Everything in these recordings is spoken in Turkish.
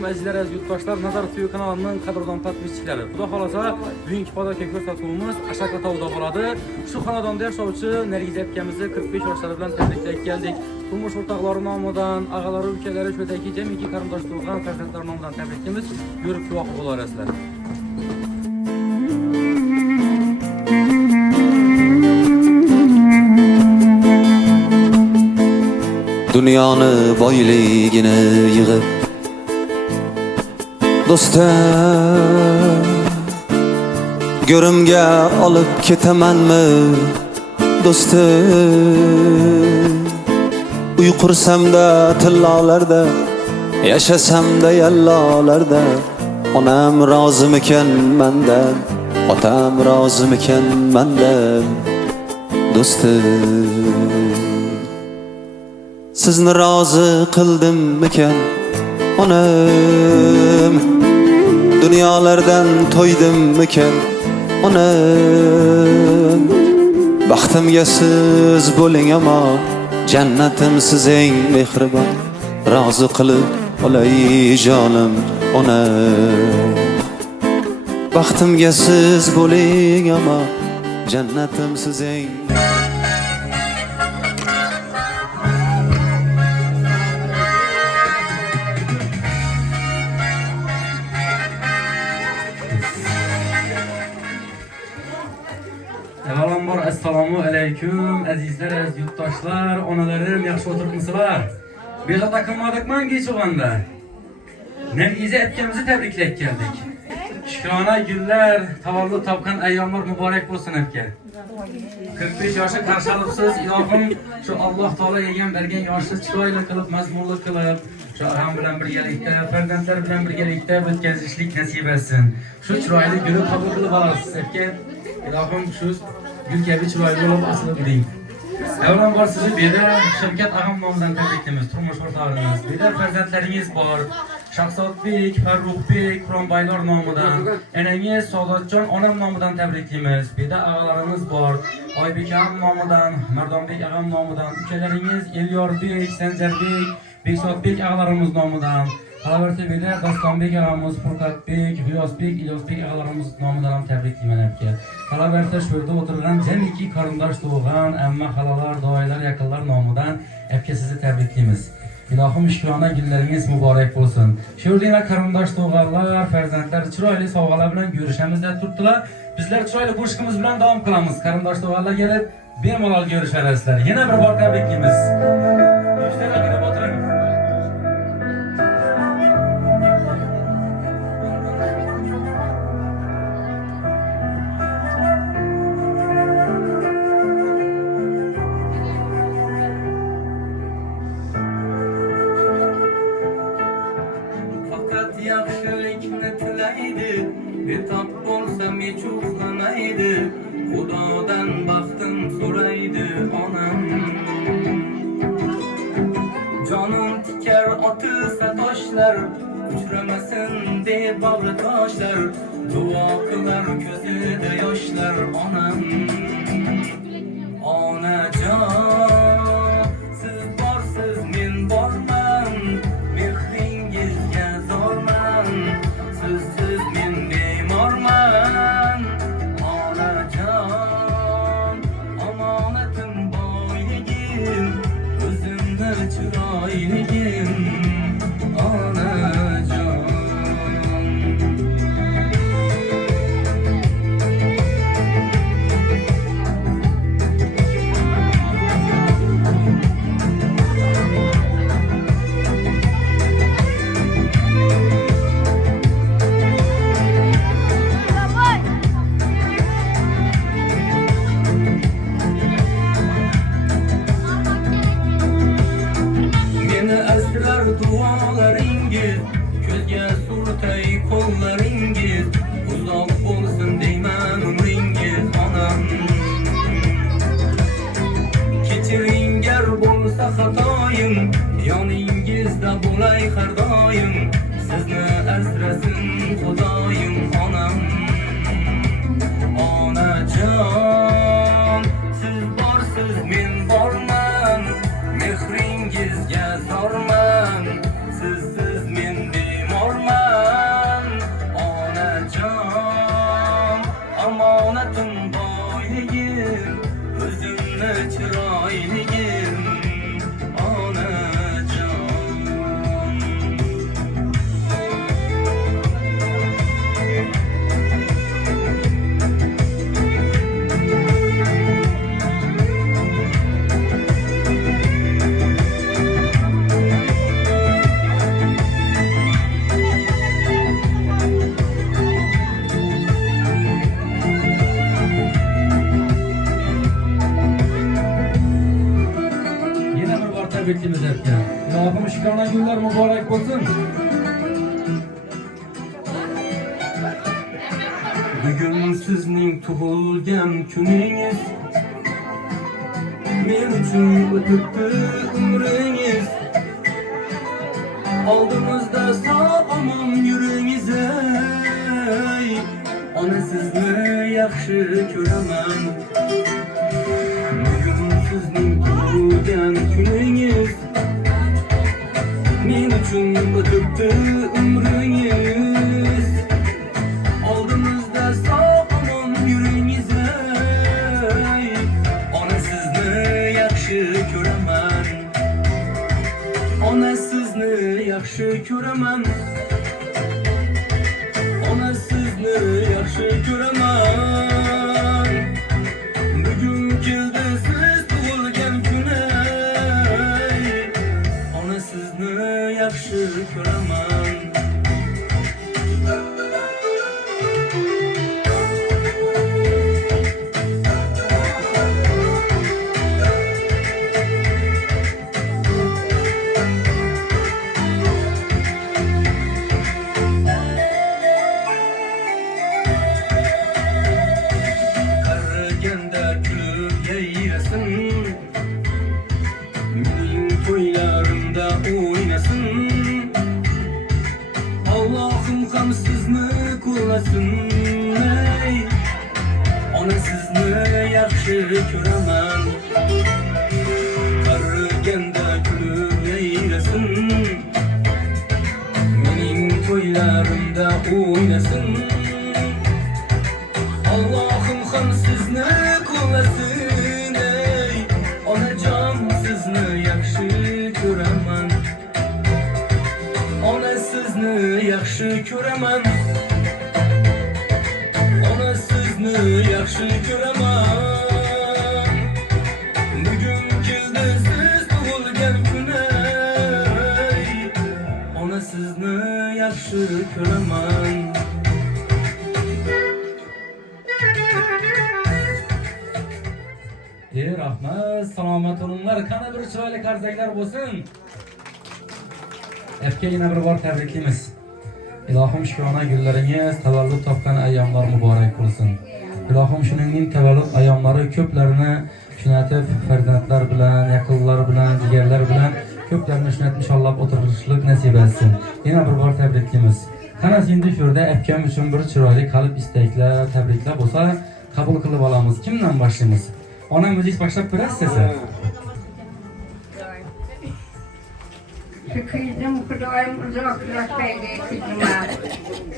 Aleyküm azizlar, aziz yurttaşlar, Nazar TV kanalının qadrdon podpischiklari. Xudo xolasa, bugungi podoka ko'rsatuvimiz Ashaqatovda bo'ladi. Shu xonadonda yashovchi Nargiza akamizni 45 yoshlar bilan tabriklab keldik. Turmush o'rtoqlari nomidan, og'alari, ukalari, shulardagi jamiki qarindosh urug'an farzandlar nomidan tabriklaymiz. Yurib guvoh bo'lasizlar. Dünyani boyligini yig'ib do'stim go'rimga olib ketamanmi do'stim uyqursam-da tillolarda yashasam-da yallolarda onam rozimikan mendan otam rozimikan mendan do'stim sizni rozi qildimmikan onam dunyolardan to'ydimmikan onam baxtimga siz bo'ling ammo jannatim siz eng mehribon rozi qilib olay jonim onam baxtimga siz bo'ling ammo jannatim siz eng Avvalambor assalomu alaykum azizlar, aziz yurtdoshlar, onalarim, yaxshi o'tiribmisizlar? Bezovta qilmadikmi kechig'anda? Nargiza akamizni tabriklab keldik. Shukrona gullar, tavallud topgan ayyomlar muborak bo'lsin aka. 45 yoshi qarshilibsiz, ilohim shu Alloh taolo yegan bergan yoshni chiroyli qilib, mazmunli qilib, shu ham bilan birgalikda, farzandlar bilan birgalikda o'tkazishlik nasib etsin. Shu chiroyli gulni qabul qilib olasiz aka. Ilohim shu gul kabi chiroyli bo'lib aslib deng. Avvalambor sizni beda Shavkat og'am nomidan tabriklaymiz, turmush o'rtog'ingiz. Beda farzandlaringiz bor. Shahzodbek, Farruhbek, Quronbaylar nomidan, enangiz Saodatjon onam nomidan tabriklaymiz. Beda og'alarimiz bor. Oybek og'am nomidan, Mardonbek og'am nomidan, ukalaringiz Elyorbek, Sanjarbek, Bekzodbek og'alarimiz nomidan. Qalaversa beda Dostonbek og'amiz, Furqatbek, G'iyosbek, Ilyosbek og'alarimiz nomidan ham tabriklayman aka. Qalaversa shu yerda o'tirgan jamiki qarindosh tug'an, amma xalolar, doilar, yaqinlar nomidan aka sizni tabriklaymiz. Ilohim shukrona gullaringiz muborak bo'lsin. Shu yerda qarindosh tug'anlar, farzandlar chiroyli sovg'alar bilan ko'rishamizda turibdilar. Bizlar chiroyli qo'shiqimiz bilan davom qilamiz. Qarindosh tug'anlar kelib, bemalol ko'rishaverasizlar. Yana bir bor tabriklaymiz. Yoshlarga kirib o'tiring. Yaxshilikni tilaydi, betob bo'lsam hech uxlamaydi, Xudodan baxtim so'raydi onam. Jonim tikar otilsa toshlar, uchramasin deb bag'ri toshlar, duo qilar ko'zida yoshlar onam. Onajon, siz borsiz men borman, mehringizga zorman, sizsiz men bemorman. Onajon, omonatim boyligim, o'zimni chiroyligim, onajon. Duolaringiz, ko'zga surtay qo'llaringiz, uzoq bo'lsin deyman umringiz onam. Kechiring gar bo'lsa xatoyim, yoningizda bo'lay har doim, sizni asrasin Xudoyim onam. Onajon, siz borsiz men borman, mehringizga zorman, siz tebriklimiz etken. İlahım şükürler günler mübarek olsun. Bugün sizning tug'ilgan kuningiz, men uchun o'tibdi umringiz. Oldimizda sog' omon yuringiz ey. Ona sizni yaxshi ko'raman. Bugün sizning tug'ilgan kuningiz, men uchun o'tibdi umringiz. Oldimizda sog' omon yuringiz ey. Ona sizni yaxshi ko'raman. Ona sizni yaxshi ko'raman. Ona sizni yaxshi ko'raman. Bugun keldi siz tug'ilgan kun ey. Ona sizni yaxshi ko'raman. Qaraganda kulib yayrasin, mening to'ylarimda o'ynasin. Allohim ham sizni qo'llasin ey. Ona sizni yaxshi ko'raman. Qaraganda kulib yayrasin, mening to'ylarimda o'ynasin. Allohim ham sizni qo'llasin ey. Onajon sizni yaxshi ko'raman. Ona sizni yaxshi ko'raman. Ona sizni yaxshi ko'raman. Bugun keldi siz tug'ilgan kun ey. Ona sizni yaxshi ko'raman. Rahmat, salomat bo'linglar. Qani bir chiroyli qarzaklar bo'lsin. Efke yine bir bor tabriklaymiz. Ilohim shukrona gullaringiz tavallud topgan ayyomlar muborak bo'lsin. Ilohim shuningdek tavallud ayyomlari ko'plarini shunatib farzandlar bilan, yaqinlar bilan, jigarlar bilan ko'plarini shunatib inshaalloh o'tirishlik nasib etsin. Yana bir bor tabriklaymiz. Qani endi shu yerda efkam uchun bir chiroyli qalb istaklar, tabriklar bo'lsa qabul qilib olamiz. Kimdan boshlaymiz? Ona müzik başlap biraz sesi. Şu kızım Kudayım uzak verdi kızıma.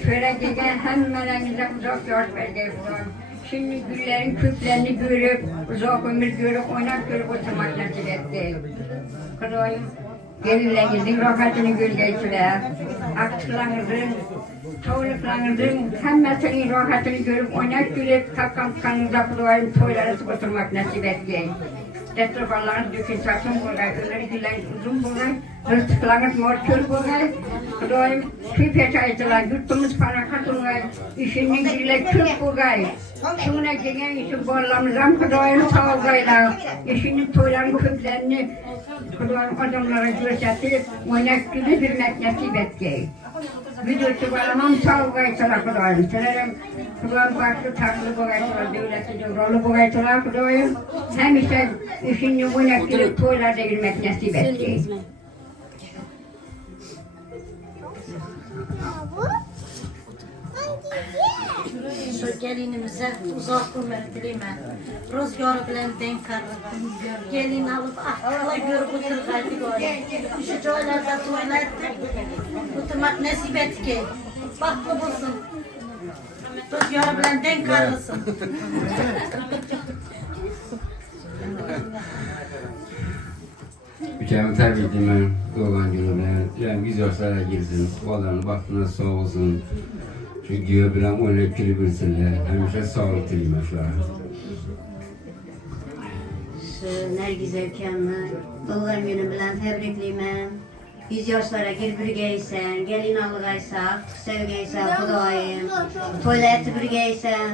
Şöyle gelen hemenenize uzak verdi bulan. Şimdi güllerin köklerini görüp, uzak ömür görüp, oynak görüp oturmak nasip etti. Kudayım gelinlerinizin rahatını gölgeytiler. Akçılarınızın, çoğuluklarınızın hemmesinin rahatını görüp, oynak görüp, takkan kanınıza Kudayım toylara oturmak nasip etti. Destrafallarınız dökün saçın bulgay, ömür gülleriniz uzun bulgay, rıztıklarınız mor kör bulgay. Kudayım tüy peçaydılar, yurtumuz farakat bulgay, işinin gülleri kök bulgay. Şuna gelen işin bollarımızdan Kudayım sağ olgaylar, işinin toyların köklerini Kudayım adamlara gösterdi, oynak gülü hürmet nasip etti. Videosu bağlamam sağ olgaytılar Kudayım. Sanırım Kudayım farklı taklı bulgaytılar, devleti de rolü bulgaytılar Kudayım. Hem işte işinin oynak gülü toylarda girmek nasip etti. Şu gelinimize uzak ömür dileyim. Rüzgarı bilen denk kararım. Gelin alıp akla görüp oturgaydı böyle. Şu joylarda toylardı. Oturmak nasip et ki. Baklı bulsun. Rüzgarı bilen denk kararısın. Ülkemi tebrik edeyim doğan gününe. Yani biz yaşlara girsin, oğlanın baktığına sağ olsun. Şu güve bilen oynayıp bilsinler. Hemşe sağlık dileyim yaşlara. Şu Nergiz Erkan'ı doğum günü bilen tebrikleyim. Biz yaşlara gir birgeysen, gelin algaysak, sevgeysen, Kudayım. Toylatı birgeysen,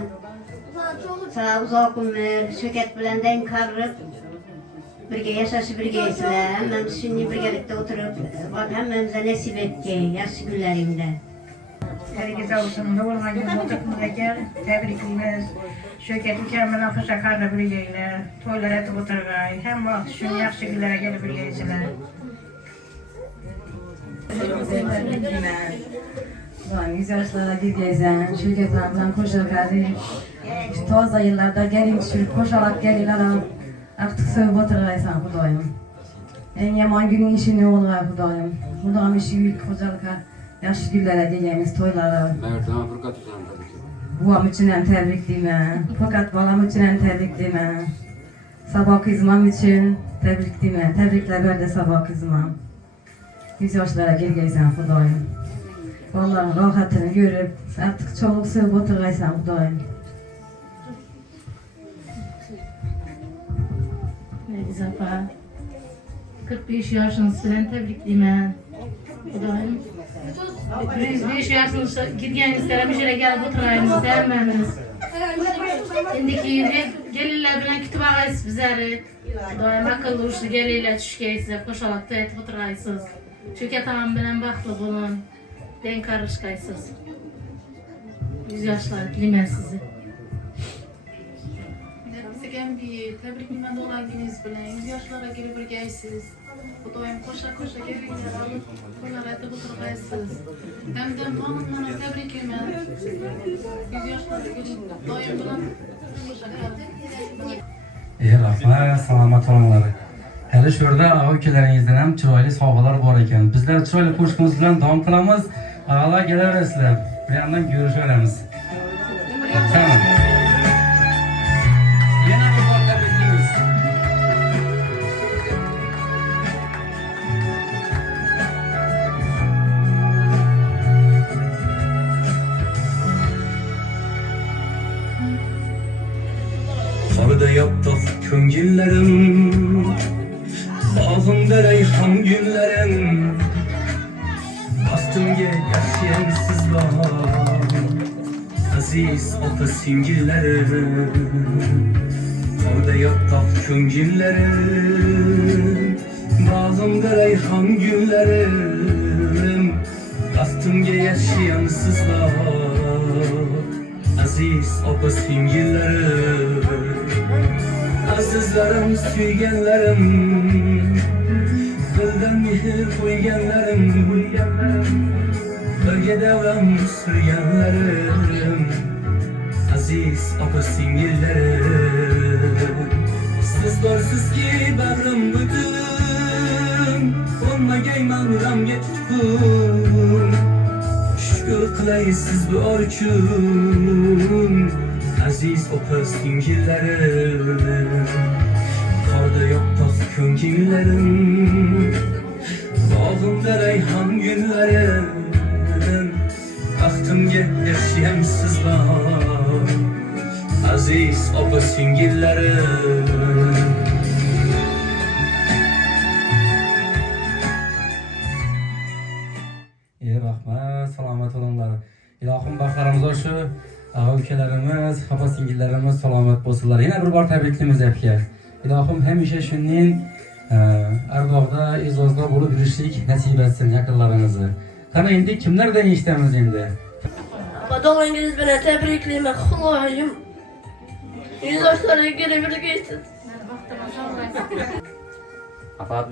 sağ uzak ömür, şöket bilen denk karrıp, birge yaşaşı birgeysizler. Hemmemiz şimdi birgelikte oturup bak hemmemize nasip etti yaş günlerinde. Herkese olsun, doğrudan gibi oturtmuza gel, tebrikliyimiz. Şöket mükemmel akışa karnı birgeyler, toylar etip oturgay, hem vakti şu yaxşı günlere gelip birgeysiler. Yüz yaşlara gideceğiz, şirket bilen koşarlardı. Şu toza yıllarda gelin düşürüp koşarak gelirler artık sövüp oturgaysan Hudayım. En yaman günün işi ne olur Hudayım. Hudayım işi büyük hocalıka, yaşlı günlere diyeceğimiz toylara. Mertama Fırkat Hüseyin tabii ki. Buam için hem tebrikliyim, fakat balam için hem tebrikliyim. Sabah kızmam için tebrikliyim, tebrikler ver de sabah kızmam. Yüz yaşlara girgeysen Hudayım. Vallahi rahatını görüp artık çoluk sığıp oturgaysan Hudayım. Nergiz apa, 45 yaşınız bilen tebrikliyim. Hudayım. 105 yaşınız gitgenizlere bir yere gelip oturayınız, sevmemiz. Şimdiki gelirler bilen kütüp ağaysız bizleri. Hudayım akıllı uçlu gelirler düşkeysizler, koşalakta etip oturaysız. Çünkü tamam bilen baklı bulun, denk karışkaysız. 100 yaşlar dilimem sizi. Sizden bir tebriklime dolandınız bilen 100 yaşlara girip birgeysiz. Bu doyum koşa koşa gelirler alıp koylar etip oturgaysız. Hem de mamamlara tebriklime 100 yaşlara girip doyum bilen koşa Rahmat, selamat olunlar. Hele şurada ağa ülkelerinizden hem çıraylı sahvalar var ekan. Bizler çıraylı koşkumuz bilen devam kılamiz. Ağalar geleversizler. Bir yandan görüşürüz. Tamam. Yine bir bak tebrikliyimiz. Karda yaptaf köngillerim, bağımda reyhan günlerim. Bastımga yaşayan sizlar, aziz ota singillerim. Karda yaptaf köngillerim, bağımda reyhan günlerim. Bastımga yaşayan sizlar, aziz ota singillerim. Azizlerim, suygenlerim, dilden mihir koygenlerim, birge devran sürgenlerim, aziz opa singillerim. Siz dorsiz ki bagrim bütün, olmagayman g'amga tutkun. Shukr qilay siz bu uchun, aziz opa singillerim. Karda yaptaf köngillerim, bağımda reyhan günlerim. Baxtimga yaşayan sizlar, aziz opa singillerim. Rahmat, selamat olunlar. İlohim baxtlarımızda şu ağa ülkelerimiz, opa singillerimiz selamat bo'lsinlar. Yana bir bor tebriklimiz hepga. İlohim hamisha shunning ardog'da, izozda bo'lib yurishlik nasib etsin yaqinlaringizni. Qani endi kimlardan eshitamiz endi? Doğangiz bilen tebriklime Xudoyim. 100 yaşlara girip birgeysiz. Afat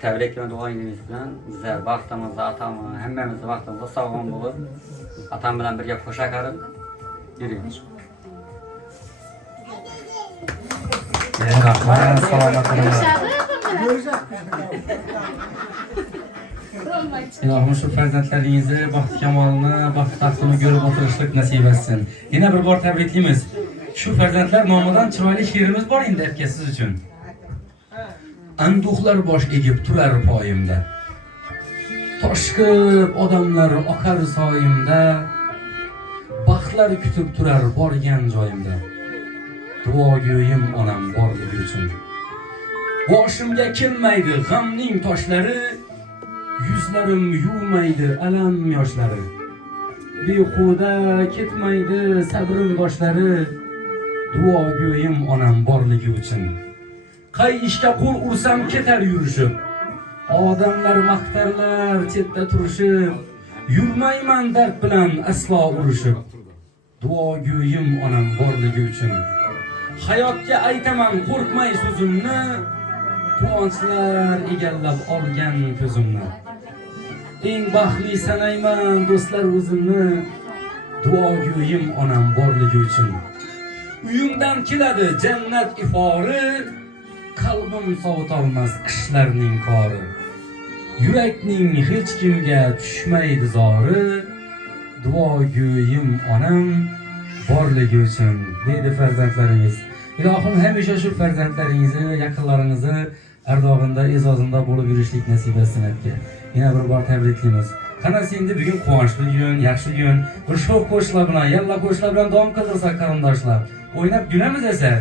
tebrikleme doğangiz bilen bizler vaqtimizda atamı, hemmemiz vaqtimizda sog'lom bo'lib, atam bilan birga qo'sha qarib yuramiz. Rahmat, selamat olunlar. İlohim şu farzandlaringizni baxt kamolini, baxt taqsimini ko'rib o'tirishlik nasib etsin. Yana bir bor tebriklaymiz. Şu farzandlar nomidan chiroyli she'rimiz bor endi aka siz uchun. Anduhlar bosh egib turar poyimda. Toshqib odamlar oqar soyimda. Baxtlar kutib turar borgan joyimda. Duogo'yim onam borligi uchun. Boshimga kelmaydi g'amning toshlari, yuzlarim yuvmaydi alam yoshlari. Behuda ketmaydi sabrim boshlari, duogo'yim onam borligi uchun. Qay ishga qo'l ursam ketar yurishib. Odamlar maqtarlar chetda turishib, yurmayman dard bilan aslo urushib. Duogo'yim onam borligi uchun. Hayotga aytaman qo'rqmay so'zimni, quvonchlar egallab olgan ko'zimni. Eng baxtli sanayman do'stlar o'zimni, duogo'yim onam borligi uchun. Uyimdan keladi jannat ifori, qalbim sovutolmas qishlarning qori. Yurakning hech kimga tushmaydi zori, duogo'yim onam borligi uchun deydi farzandlaringiz. Ilohim hamisha shu farzandlaringizni, yaqinlaringizni ardog'inda, e'zozida bo'lib yurishlik nasib etsin aka. Yana bir bor tabriklaymiz. Qanasi endi bugun quvonchli kun, yaxshi kun. Bir sho'x qo'shiqlar bilan, yalla qo'shiqlar bilan davom qildirsak qarindoshlar. O'ynab gulamiz esa.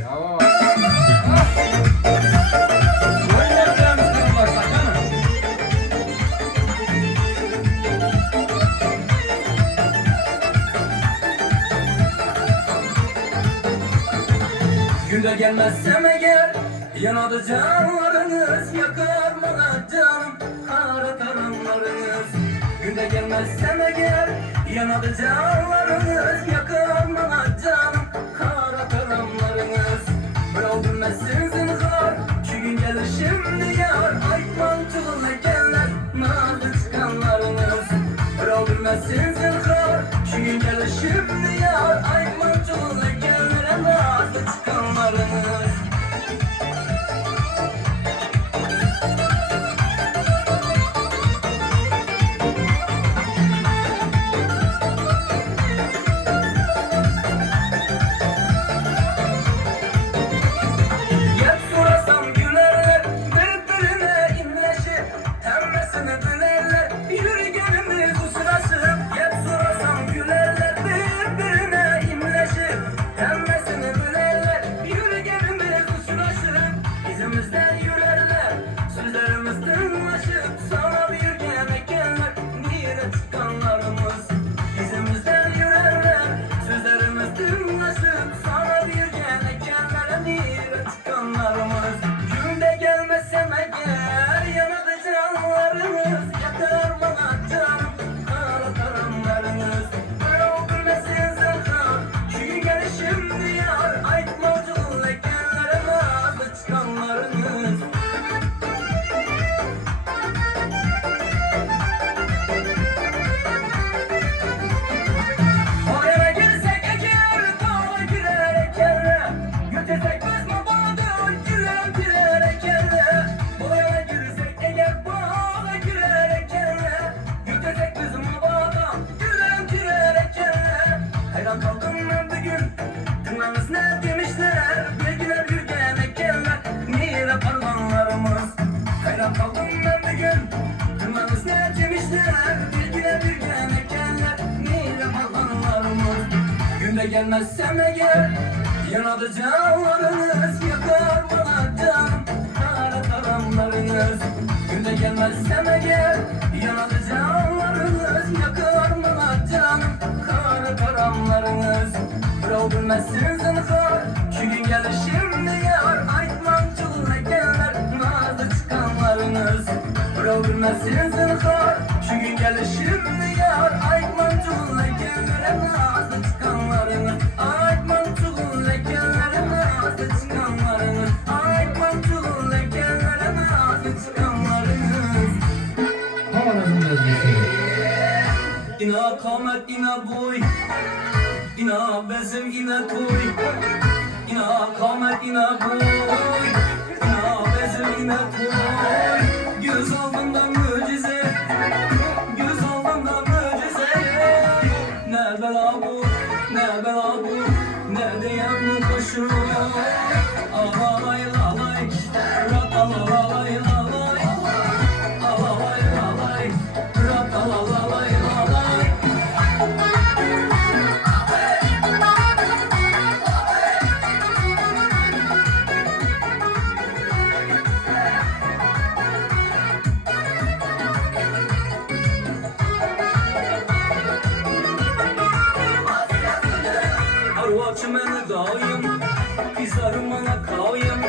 Günde gelmezsem eğer yanadı canlarınız, yakar bana canım kara taranlarınız. Günde gelmezsem eğer yanadı canlarınız, yakar bana canım kara taranlarınız. Bırak bilmezsin zinhar, şu gün gelir şimdi yar, aytman çılın ekenler nazlı çıkanlarınız. Bırak bilmezsin zinhar, şu gün gelir şimdi yar, aytman çılın ekenler nazlı çıkanlarınız. Gelmezsem eğer yanadı canlarınız, yakar bana canım kara taranlarınız. Günde gelmezsem eğer yanadı canlarınız, yakar bana canım kara taranlarınız. Bırak bilmezsin zinhar, şu gün gelir şimdi yar, aytman çılın ekenler nazlı çıkanlarınız. Bırak bilmezsin zinhar, şu gün gelir şimdi yar, aytman çılın ekenler nazlı çıkanlarınız. Aytman çılın ekenler nazlı çıkanlarınız. Aytman çılın ekenler nazlı çıkanlarınız. İna kamet, ina boy, ina bezim, ina toy. İna kamet, ina boy, ina bezim, ina toy. Göz altında mucize, göz altında mucize. Ne bela bu, ne bela bu, ne diyem bu koşu. Alalay lalay, rat alalay lalay, alalay lalay, rat alalay lalay. Arvaqçı məni dayım, izarım bana kayım.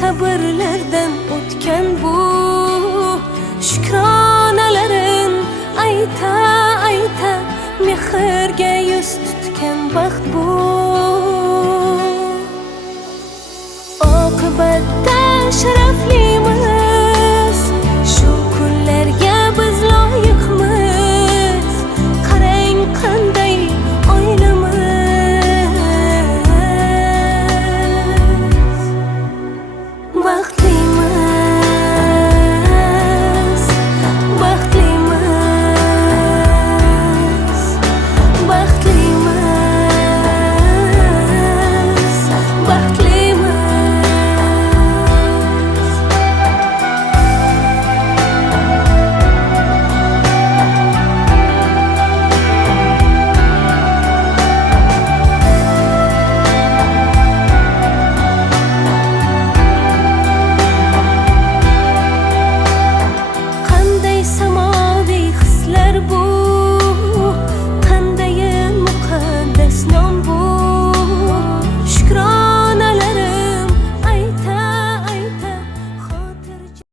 sabırlardan o'tgan bu shukronalarin ayta ayta mehrga yuz tutgan baxt bu.